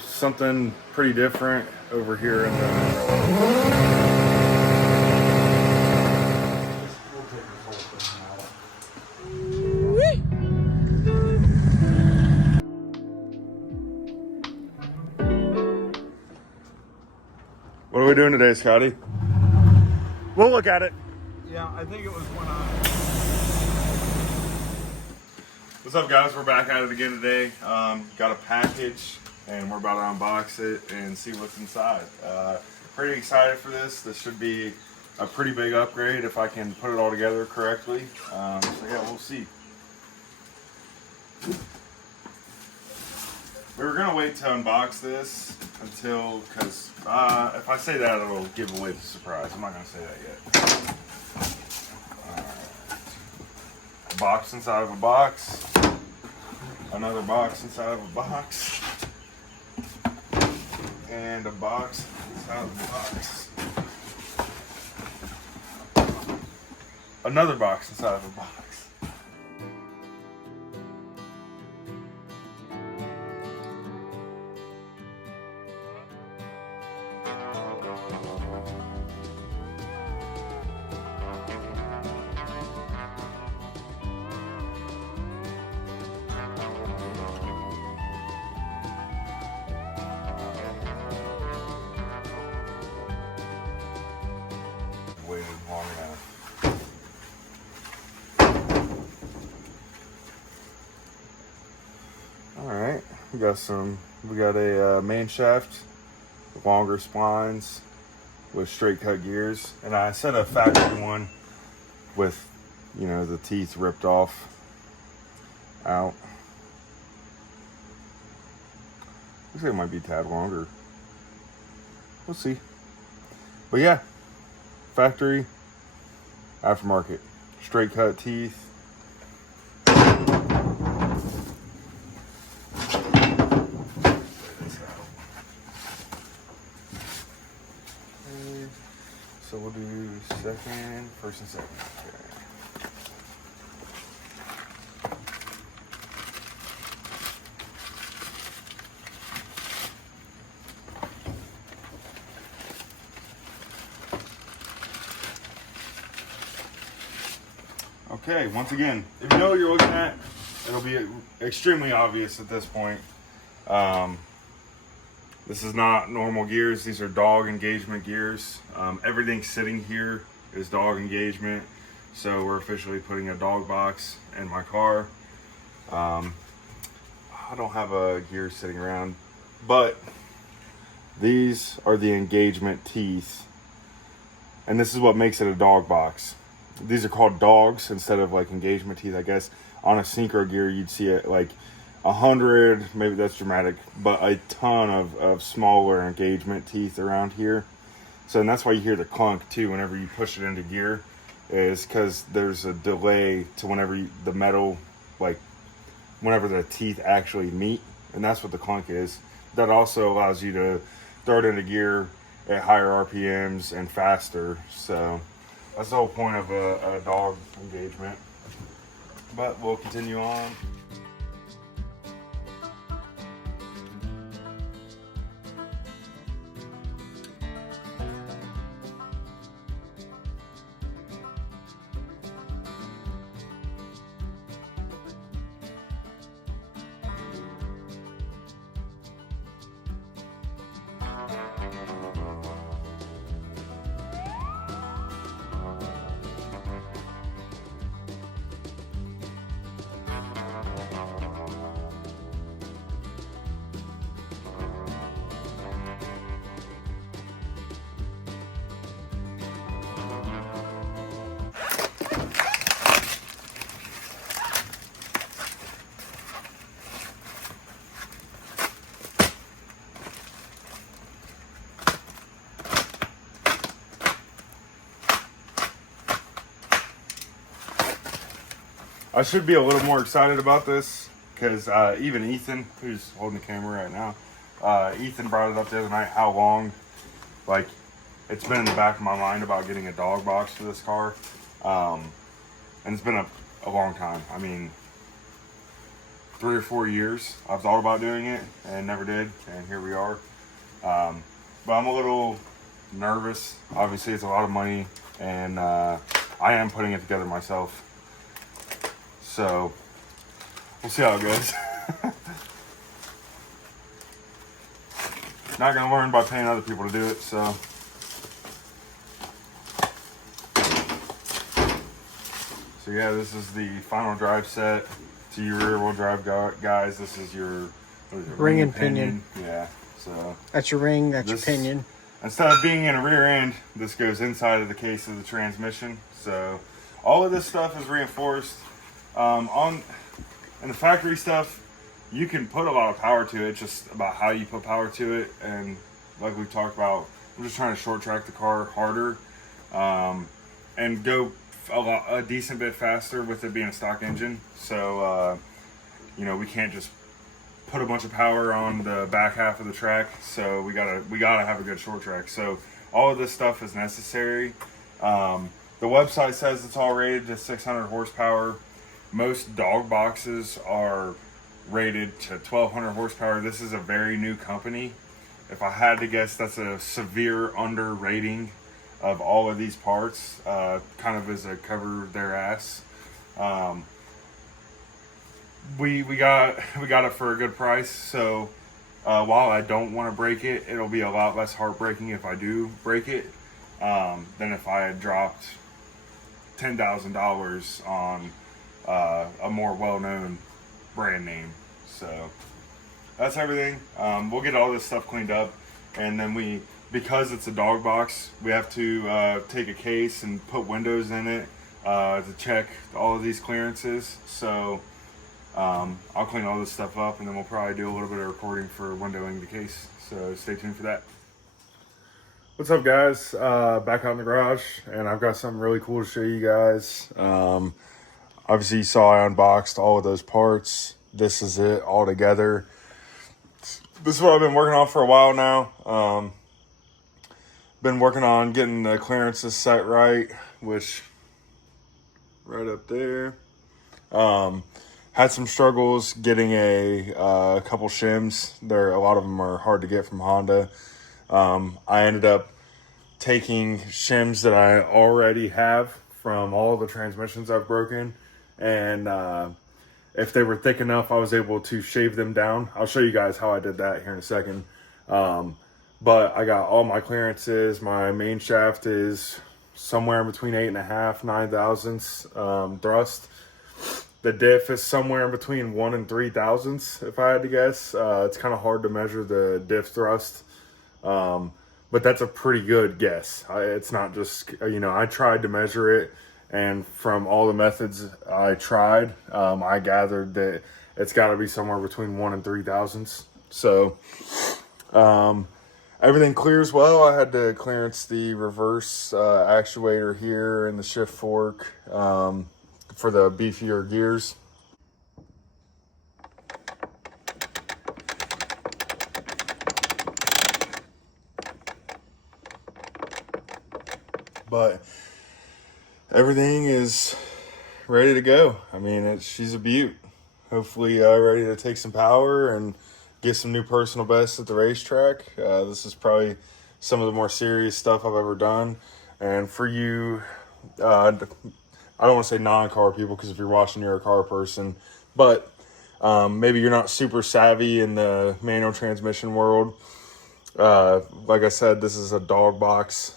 Something pretty different over here in the. What are we doing today, Scotty? We'll look at it. Yeah, I think it was when What's up, guys? We're back at it again today. Got a package, and we're about to unbox it and see what's inside. Pretty excited for this. This should be a pretty big upgrade if I can put it all together correctly. So yeah, we'll see. We were gonna wait to unbox this until, because if I say that, it'll give away the surprise. I'm not gonna say that yet. A box inside of a box. Another box inside of a box. And a box inside of a box. Another box inside of a box. Waited long enough. Alright, we got a main shaft, longer splines with straight cut gears, and I set a factory one with, you know, the teeth ripped off out. Looks like it might be a tad longer. We'll see. But yeah, factory, aftermarket, straight cut teeth. So we'll do first and second. Okay, once again, if you know what you're looking at, it'll be extremely obvious at this point. This is not normal gears. These are dog engagement gears. Everything sitting here is dog engagement. So we're officially putting a dog box in my car. I don't have a gear sitting around, but these are the engagement teeth. And this is what makes it a dog box. These are called dogs instead of like engagement teeth. I guess on a synchro gear, you'd see it like 100, maybe that's dramatic, but a ton of smaller engagement teeth around here. So, and that's why you hear the clunk too whenever you push it into gear, is because there's a delay to whenever the metal, like whenever the teeth actually meet, and that's what the clunk is. That also allows you to throw it into gear at higher RPMs and faster. So that's the whole point of a dog engagement. But we'll continue on. I should be a little more excited about this because even Ethan, who's holding the camera right now, Ethan brought it up the other night how long, like, it's been in the back of my mind about getting a dog box for this car. And it's been a long time. I mean, 3 or 4 years. I've thought about doing it and never did, and here we are. But I'm a little nervous. Obviously, it's a lot of money, and I am putting it together myself. So we'll see how it goes. Not gonna learn by paying other people to do it, so. So yeah, this is the final drive set to your rear wheel drive guys. This is your ring and pinion. Yeah, so. That's your ring, that's your pinion. Instead of being in a rear end, this goes inside of the case of the transmission. So all of this stuff is reinforced. And the factory stuff, you can put a lot of power to it. It's just about how you put power to it. And like we talked about, I'm just trying to short track the car harder and go a decent bit faster with it being a stock engine. So, you know, we can't just put a bunch of power on the back half of the track. So we gotta have a good short track. So all of this stuff is necessary. The website says it's all rated to 600 horsepower. Most dog boxes are rated to 1200 horsepower. This is a very new company. If I had to guess, that's a severe under rating of all of these parts, kind of as a cover their ass. We got it for a good price. So while I don't want to break it, it'll be a lot less heartbreaking if I do break it than if I had dropped $10,000 on a more well-known brand name. So that's everything. We'll get all this stuff cleaned up, and then because it's a dog box, we have to take a case and put windows in it to check all of these clearances. So I'll clean all this stuff up, and then we'll probably do a little bit of recording for windowing the case. So stay tuned for that. What's up, guys? Back out in the garage, and I've got something really cool to show you guys. Obviously, you saw I unboxed all of those parts. This is it all together. This is what I've been working on for a while now. Been working on getting the clearances set right, which right up there. Had some struggles getting a couple shims. A lot of them are hard to get from Honda. I ended up taking shims that I already have from all the transmissions I've broken, and if they were thick enough, I was able to shave them down. I'll show you guys how I did that here in a second. But I got all my clearances. My main shaft is somewhere in between 8.5, 9 thousandths thrust. The diff is somewhere in between 1 and 3 thousandths, if I had to guess. It's kind of hard to measure the diff thrust. But that's a pretty good guess. It's not just, I tried to measure it, and from all the methods I tried, I gathered that it's got to be somewhere between 1 and 3 thousandths. So everything clears well. I had to clearance the reverse actuator here and the shift fork for the beefier gears. But everything is ready to go. I mean, she's a beaut. Hopefully ready to take some power and get some new personal bests at the racetrack. This is probably some of the more serious stuff I've ever done. And for you, I don't want to say non-car people, because if you're watching, you're a car person. But maybe you're not super savvy in the manual transmission world. Like I said, this is a dog box.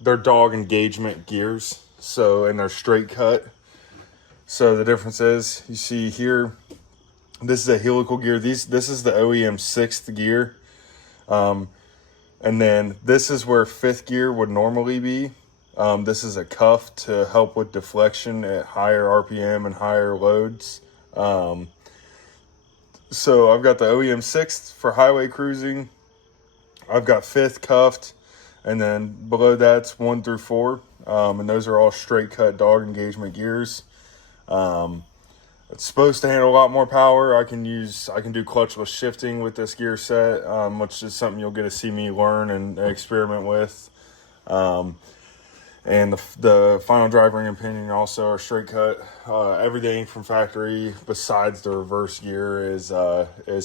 They're dog engagement gears, and they're straight cut. So the difference is, you see here, this is a helical gear. This is the OEM 6th gear. And then this is where 5th gear would normally be. This is a cuff to help with deflection at higher RPM and higher loads. So I've got the OEM 6th for highway cruising. I've got 5th cuffed. And then below that's 1 through 4. And those are all straight cut dog engagement gears. It's supposed to handle a lot more power. I can do clutchless shifting with this gear set, which is something you'll get to see me learn and experiment with. And And the final drive ring and pinion also are straight cut. Everything from factory besides the reverse gear is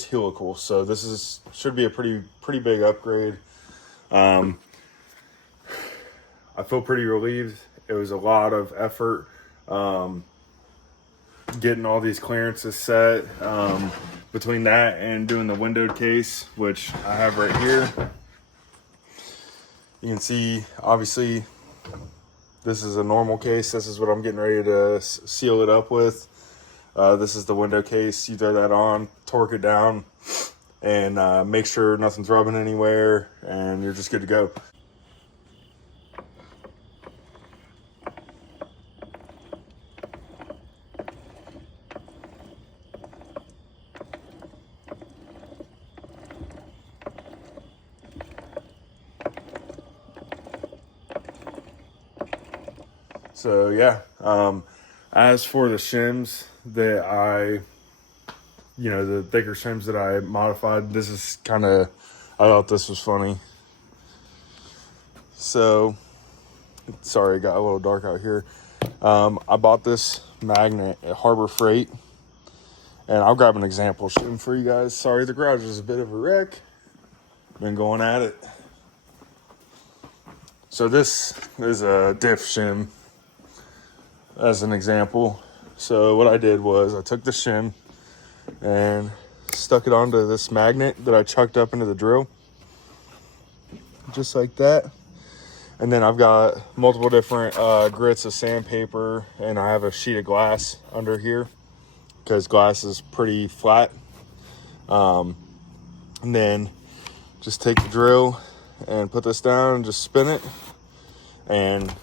helical. So this should be a pretty big upgrade. I feel pretty relieved. It was a lot of effort getting all these clearances set. Between that and doing the windowed case, which I have right here, you can see obviously this is a normal case. This is what I'm getting ready to seal it up with. This is the window case. You throw that on, torque it down, and make sure nothing's rubbing anywhere, and you're just good to go. So yeah, as for the shims that the thicker shims that I modified, this is I thought this was funny. So, sorry, it got a little dark out here. I bought this magnet at Harbor Freight, and I'll grab an example shim for you guys. Sorry, the garage is a bit of a wreck. Been going at it. So this is a diff shim, as an example. So what I did was I took the shim and stuck it onto this magnet that I chucked up into the drill, just like that. And then I've got multiple different grits of sandpaper, and I have a sheet of glass under here because glass is pretty flat. And then just take the drill and put this down and just spin it. And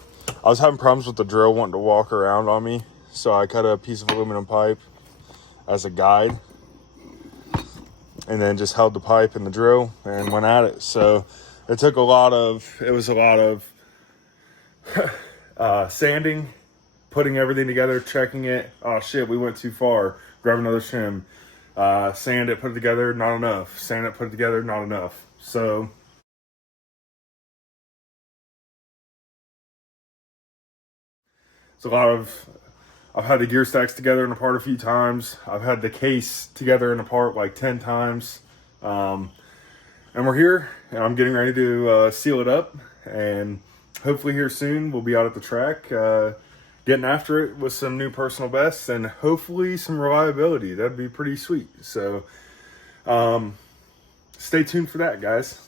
I was having problems with the drill wanting to walk around on me, so I cut a piece of aluminum pipe as a guide, and then just held the pipe in the drill and went at it. So it was a lot of sanding, putting everything together, checking it. Oh shit, we went too far. Grab another shim. Sand it, put it together, not enough. Sand it, put it together, not enough. So it's a lot of, I've had the gear stacks together and apart a few times. I've had the case together and apart like 10 times. And we're here, and I'm getting ready to seal it up. And hopefully here soon, we'll be out at the track, getting after it with some new personal bests and hopefully some reliability. That'd be pretty sweet. So stay tuned for that, guys.